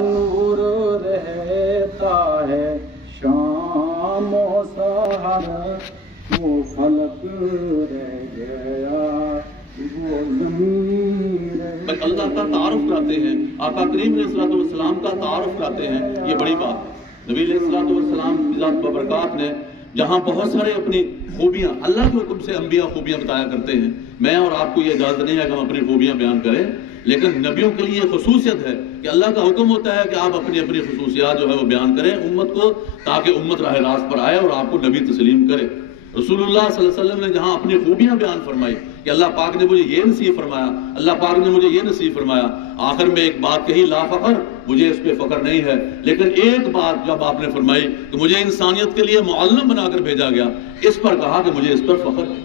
نور رہتا ہے شام و سحر، وہ فلک رہ گیا وہ زمین رہ گیا۔ اللہ کا تعارف کراتے ہیں، آقا کریم علیہ السلام کا تعارف کراتے ہیں، یہ بڑی بات ہے۔ نبی علیہ السلام کی ذات بابرکات نے جہاں بہت سارے اپنی خوبیاں اللہ کے حکم سے انبیاء خوبیاں بتایا کرتے ہیں، میں اور آپ کو یہ اجازت نہیں ہے کہ ہم اپنی خوبیاں بیان کریں، لیکن نبیوں کے لیے خصوصیت ہے کہ اللہ کا حکم ہوتا ہے کہ آپ اپنی اپنی خصوصیات جو ہے وہ بیان کریں امت کو، تاکہ امت راہ راست پر آئے اور آپ کو نبی تسلیم کرے۔ رسول اللہ صلی اللہ علیہ وسلم نے جہاں اپنی خوبیاں بیان فرمائی کہ اللہ پاک نے مجھے یہ نصیب فرمایا، اللہ پاک نے مجھے یہ نصیب فرمایا، آخر میں ایک بات کہی لا فخر، مجھے اس پہ فخر نہیں ہے، لیکن ایک بات جب آپ نے فرمائی کہ مجھے انسانیت کے لیے معلم بنا کر بھیجا گیا، اس پر کہا کہ مجھے اس پر فخر ہے۔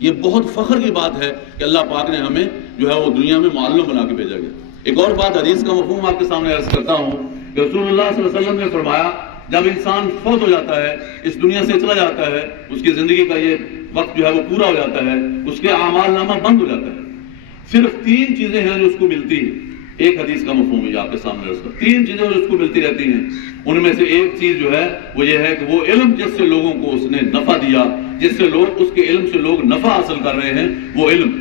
یہ بہت فخر کی بات ہے کہ اللہ پاک نے ہمیں جو ہے وہ دنیا میں معلم بنا کے بھیجا گیا۔ ایک اور بات حدیث کا مفہوم آپ کے سامنے عرض کرتا ہوں کہ رسول اللہ صلی اللہ علیہ وسلم نے فرمایا جب انسان فوت ہو جاتا ہے، اس دنیا سے چلا جاتا ہے، اس کی زندگی کا یہ وقت جو ہے وہ پورا ہو جاتا ہے، اس کے اعمال نامہ بند ہو جاتا ہے، صرف 3 چیزیں ہیں جو اس کو ملتی ہیں۔ ایک حدیث کا مفہوم ہے آپ کے سامنے عرض کرتا ہوں، 3 چیزیں جو اس کو ملتی رہتی ہیں، ان میں سے ایک چیز جو ہے وہ یہ ہے کہ وہ علم جس سے لوگوں کو اس نے نفع دیا، جس سے لوگ اس کے علم سے لوگ نفع حاصل کر رہے ہیں، وہ علم۔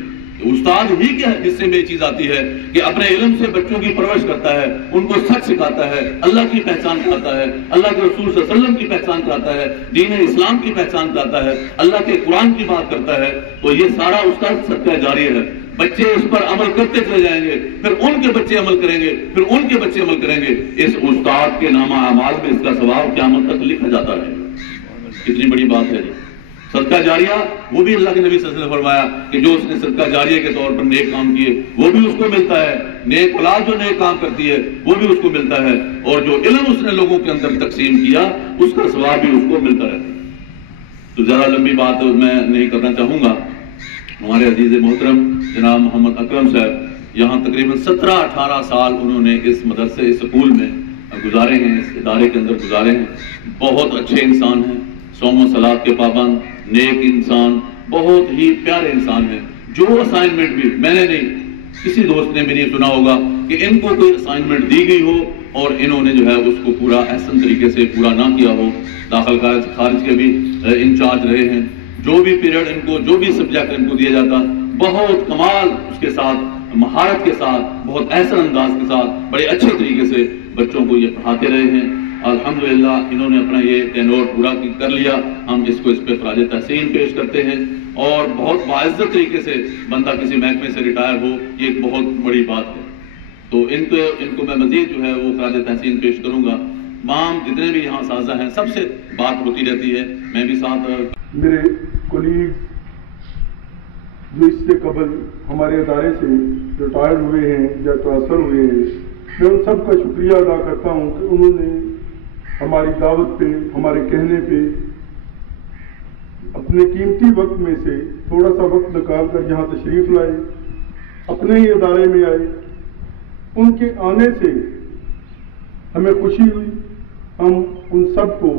استاد ہی کیا حصے میں یہ چیز آتی ہے کہ اپنے علم سے بچوں کی پرورش کرتا ہے، ان کو سچ سکھاتا ہے، اللہ کی پہچان کراتا ہے، اللہ کے رسول صلی اللہ علیہ وسلم کی پہچان کراتا ہے، دین اسلام کی پہچان کراتا ہے، اللہ کے قرآن کی بات کرتا ہے، تو یہ سارا اس کا صدقہ جاری ہے۔ بچے اس پر عمل کرتے چلے جائیں گے، پھر ان کے بچے عمل کریں گے، پھر ان کے بچے عمل کریں گے، اس استاد کے نامہ اعمال میں اس کا ثواب قیامت تک لکھا جاتا ہے۔ کتنی بڑی بات ہے جی۔ صدقہ جاریہ وہ بھی اللہ کے نبی صلی اللہ علیہ وسلم نے فرمایا کہ جو اس نے صدقہ جاریہ کے طور پر نیک کام کیے وہ بھی اس کو ملتا ہے، نیک اولاد جو نیک کام کرتی ہے وہ بھی اس کو ملتا ہے، اور جو علم اس نے لوگوں کے اندر تقسیم کیا اس کا ثواب بھی اس کو ملتا رہتا ہے۔ تو زیادہ لمبی بات میں نہیں کرنا چاہوں گا۔ ہمارے عزیز محترم جناب محمد اکرم صاحب یہاں تقریباً 17-18 سال انہوں نے اس مدرسے اس سکول میں گزارے ہیں، اس ادارے کے اندر گزارے ہیں۔ بہت اچھے انسان ہیں، صوم و صلات کے پابند، نیک انسان، بہت ہی پیارے انسان ہیں۔ جو اسائنمنٹ بھی میں نے نہیں، کسی دوست نے بھی نہیں سنا ہوگا کہ ان کو کوئی اسائنمنٹ دی گئی ہو اور انہوں نے جو ہے اس کو پورا احسن طریقے سے پورا نہ کیا ہو۔ داخل خارج کے بھی انچارج رہے ہیں، جو بھی پیریڈ ان کو، جو بھی سبجیکٹ ان کو دیا جاتا، بہت کمال اس کے ساتھ، مہارت کے ساتھ، بہت احسن انداز کے ساتھ، بڑے اچھے طریقے سے بچوں کو یہ پڑھاتے رہے ہیں۔ الحمدللہ انہوں نے اپنا یہ ٹینور پورا کر لیا، ہم اس پہ خراج تحسین پیش کرتے ہیں، اور بہت باعزت طریقے سے بندہ کسی محکمے سے ریٹائر ہو، یہ ایک بہت بڑی بات ہے۔ تو ان کو میں مزید جو ہے وہ خراج تحسین پیش کروں گا۔ تمام جتنے بھی یہاں اساتذہ ہیں سب سے بات ہوتی رہتی ہے، میں بھی ساتھ میرے کولیگ جو اس سے قبل ہمارے ادارے سے ریٹائرڈ ہوئے ہیں یا ٹرانسفر ہوئے ہیں، میں ان سب کا شکریہ ادا کرتا ہوں کہ انہوں نے ہماری دعوت پہ، ہمارے کہنے پہ اپنے قیمتی وقت میں سے تھوڑا سا وقت نکال کر یہاں تشریف لائے، اپنے ہی ادارے میں آئے۔ ان کے آنے سے ہمیں خوشی ہوئی۔ ہم ان سب کو،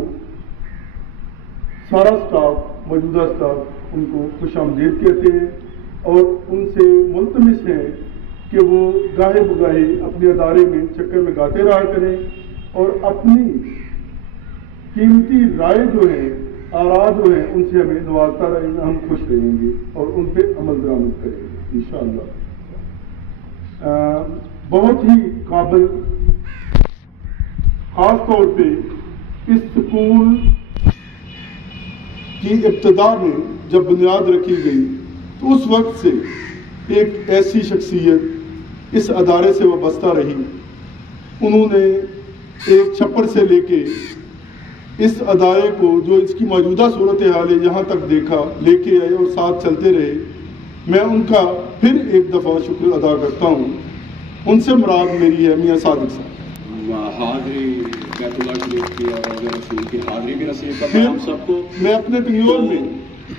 سارا سٹاف، موجودہ سٹاف، ان کو خوش آمدید کہتے ہیں اور ان سے ملتمس ہیں کہ وہ گاہے بگاہے اپنے ادارے میں چکر لگاتے رہا کریں اور اپنی قیمتی رائے جو ہے، آراء جو ہیں، ان سے ہمیں نوازتا رہیں گے، ہم خوش رہیں گے اور ان پہ عمل درآمد کریں گے انشاءاللہ۔ بہت ہی قابل، خاص طور پہ اس سکول کی ابتدا میں جب بنیاد رکھی گئی تو اس وقت سے ایک ایسی شخصیت اس ادارے سے وابستہ رہی، انہوں نے ایک چھپر سے لے کے اس ادارے کو جو اس کی موجودہ صورتحال ہے یہاں تک دیکھا، لے کے آئے اور ساتھ چلتے رہے۔ میں ان کا پھر ایک دفعہ شکر ادا کرتا ہوں۔ ان سے مراد میری ہے میاں صادق صاحب، حاضری بیت اللہ شریف کی اور رسول کی حاضری بھی نصیب کرنا ہم سب کو۔ میں اپنے ٹینیور میں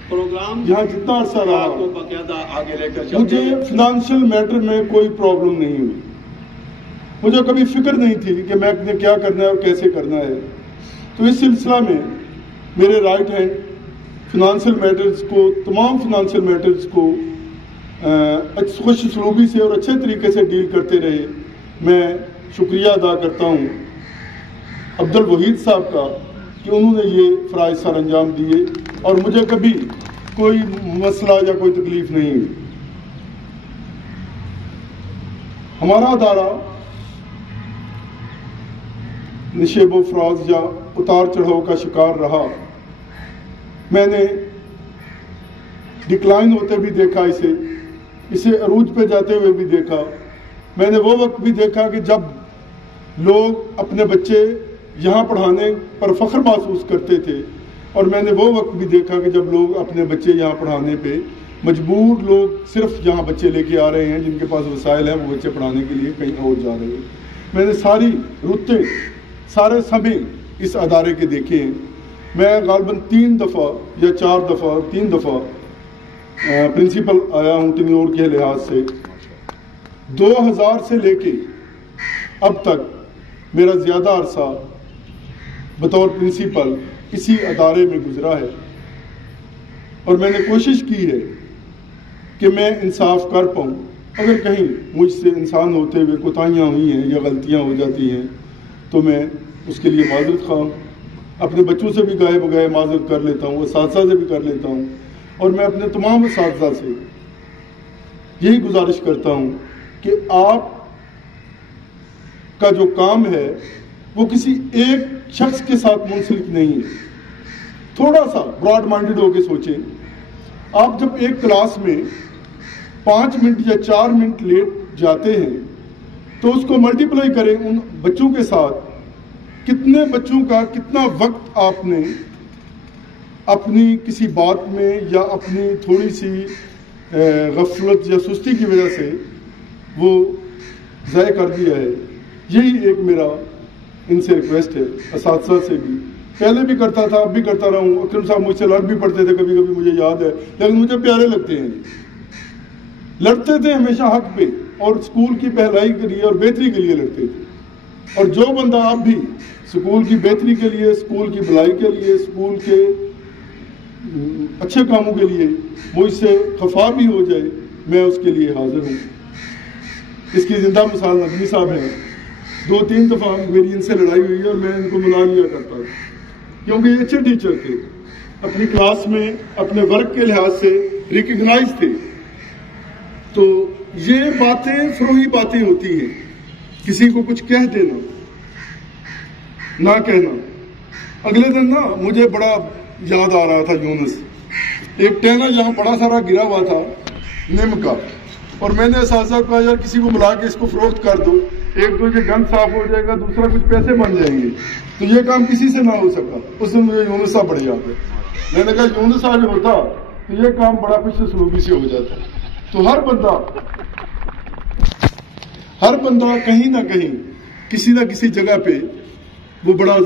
پروگرام یہاں جتنا عرصہ رہا کو باقاعدہ آگے لے کر مجھے فنانشل میٹر میں کوئی پرابلم نہیں ہوئی، مجھے کبھی فکر نہیں تھی کہ میں نے کیا کرنا ہے اور کیسے کرنا ہے۔ تو اس سلسلہ میں میرے رائٹ ہینڈ فنانشل میٹرز کو، تمام فنانشل میٹرز کو خوش سلوکی سے اور اچھے طریقے سے ڈیل کرتے رہے۔ میں شکریہ ادا کرتا ہوں عبد الوحید صاحب کا کہ انہوں نے یہ فرائض سر انجام دیے اور مجھے کبھی کوئی مسئلہ یا کوئی تکلیف نہیں ہوئی۔ ہمارا ادارہ نشیب و فراز یا اتار چڑھاؤ کا شکار رہا۔ میں نے ڈکلائن ہوتے بھی دیکھا، اسے عروج پہ جاتے ہوئے بھی دیکھا۔ میں نے وہ وقت بھی دیکھا کہ جب لوگ اپنے بچے یہاں پڑھانے پر فخر محسوس کرتے تھے، اور میں نے وہ وقت بھی دیکھا کہ جب لوگ اپنے بچے یہاں پڑھانے پہ مجبور، لوگ صرف یہاں بچے لے کے آ رہے ہیں، جن کے پاس وسائل ہیں وہ بچے پڑھانے کے لیے کہیں اور جا رہے ہیں۔ میں نے ساری رُتیں، سارے سمے اس ادارے کے دیکھے ہیں۔ میں غالباً 3 دفعہ پرنسپل آیا ہوں ٹنیور کے لحاظ سے۔ 2000 سے لے کے اب تک میرا زیادہ عرصہ بطور پرنسپل اسی ادارے میں گزرا ہے، اور میں نے کوشش کی ہے کہ میں انصاف کر پاؤں۔ اگر کہیں مجھ سے انسان ہوتے ہوئے کوتاہیاں ہوئی ہیں یا غلطیاں ہو جاتی ہیں تو میں اس کے لیے معذرت خواہ ہوں۔ اپنے بچوں سے بھی گاہے بگاہے معذرت کر لیتا ہوں، اساتذہ سے بھی کر لیتا ہوں، اور میں اپنے تمام اساتذہ سے یہی گزارش کرتا ہوں کہ آپ کا جو کام ہے وہ کسی ایک شخص کے ساتھ منسلک نہیں ہے۔ تھوڑا سا براڈ مائنڈڈ ہو کے سوچیں۔ آپ جب ایک کلاس میں 5 منٹ یا 4 منٹ لیٹ جاتے ہیں تو اس کو ملٹیپلائی کریں ان بچوں کے ساتھ، کتنے بچوں کا کتنا وقت آپ نے اپنی کسی بات میں یا اپنی تھوڑی سی غفلت یا سستی کی وجہ سے وہ ضائع کر دیا ہے۔ یہی ایک میرا ان سے ریکویسٹ ہے، اساتذہ سے بھی پہلے بھی کرتا تھا، اب بھی کرتا رہا ہوں۔ اکرم صاحب مجھ سے لڑ بھی پڑتے تھے کبھی کبھی، مجھے یاد ہے، لیکن مجھے پیارے لگتے ہیں۔ لڑتے تھے ہمیشہ حق پہ، اور اسکول کی بہلائی کے لیے اور بہتری کے لیے لڑتے تھے۔ اور جو بندہ اب بھی اسکول کی بہتری کے لیے، اسکول کی بھلائی کے لیے، اسکول کے اچھے کاموں کے لیے مجھ سے خفا بھی ہو جائے، میں اس کے لیے حاضر ہوں۔ اس کی زندہ مثال ندوی صاحب ہیں۔ 2-3 دفعہ میری ان سے لڑائی ہوئی ہے اور میں ان کو ملا لیا کرتا تھا، کیونکہ یہ اچھے ٹیچر تھے، اپنی کلاس میں اپنے ورک کے لحاظ سے ریکگنائز تھے۔ تو یہ باتیں فروئی باتیں ہوتی ہیں، کسی کو کچھ کہہ دینا، نہ کہنا۔ اگلے دن نا مجھے بڑا یاد آ رہا تھا یونس، ایک ٹہنا یہاں بڑا سارا گرا ہوا تھا نم کا، اور میں نے اساتذہ کو کہا یار کسی کو بلا کے اس کو فروخت کر دو، ایک تو یہ گند صاف ہو جائے گا، دوسرا کچھ پیسے بن جائیں گے۔ تو یہ کام کسی سے نہ ہو سکا۔ اس دن مجھے یونس صاحب بڑے یاد ہے۔ میں نے کہا یونس صاحب ہوتا تو یہ کام بڑا خوش سلوکی سے ہو جاتا۔ تو ہر بندہ کہیں نہ کہیں کسی نہ کسی جگہ پہ وہ بڑا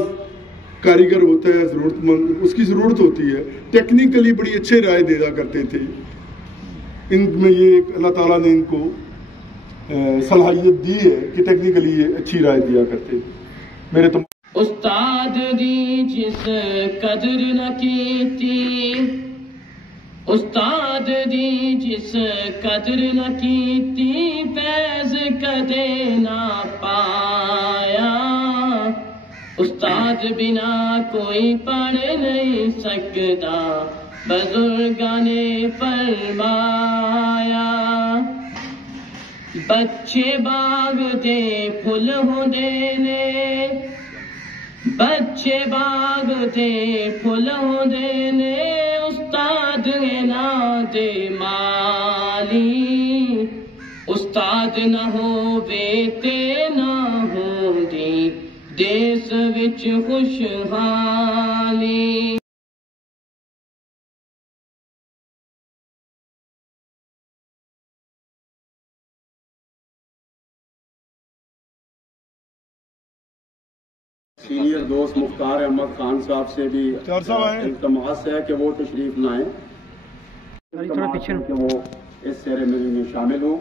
کاریگر ہوتا ہے، ضرورت مند، اس کی ضرورت ہوتی ہے۔ ٹیکنیکلی بڑی اچھے رائے دیا کرتے تھے، ان میں یہ اللہ تعالیٰ نے ان کو صلاحیت دی ہے کہ ٹیکنیکلی یہ اچھی رائے دیا کرتے۔ میرے استاد دی جس قدر نہ کیتی، استاد دی جس قدر نہ کیتی، فیض کدے نہ پایا۔ استاد بنا کوئی پڑھ نہیں سکتا، بزرگاں نے فرمایا۔ بچے باغ دے پھل ہوندے نے، بچے باغ دے پھل ہوندے نے، استاد نہ دے مالی۔ استاد نہ ہووے تے نہ ہوندی دیس وچ خوشحالی۔ سینئر دوست مختار احمد خان صاحب سے بھی التماس ہے کہ وہ تشریف لائیں، کہ وہ اس سیریمنی میں شامل ہوں۔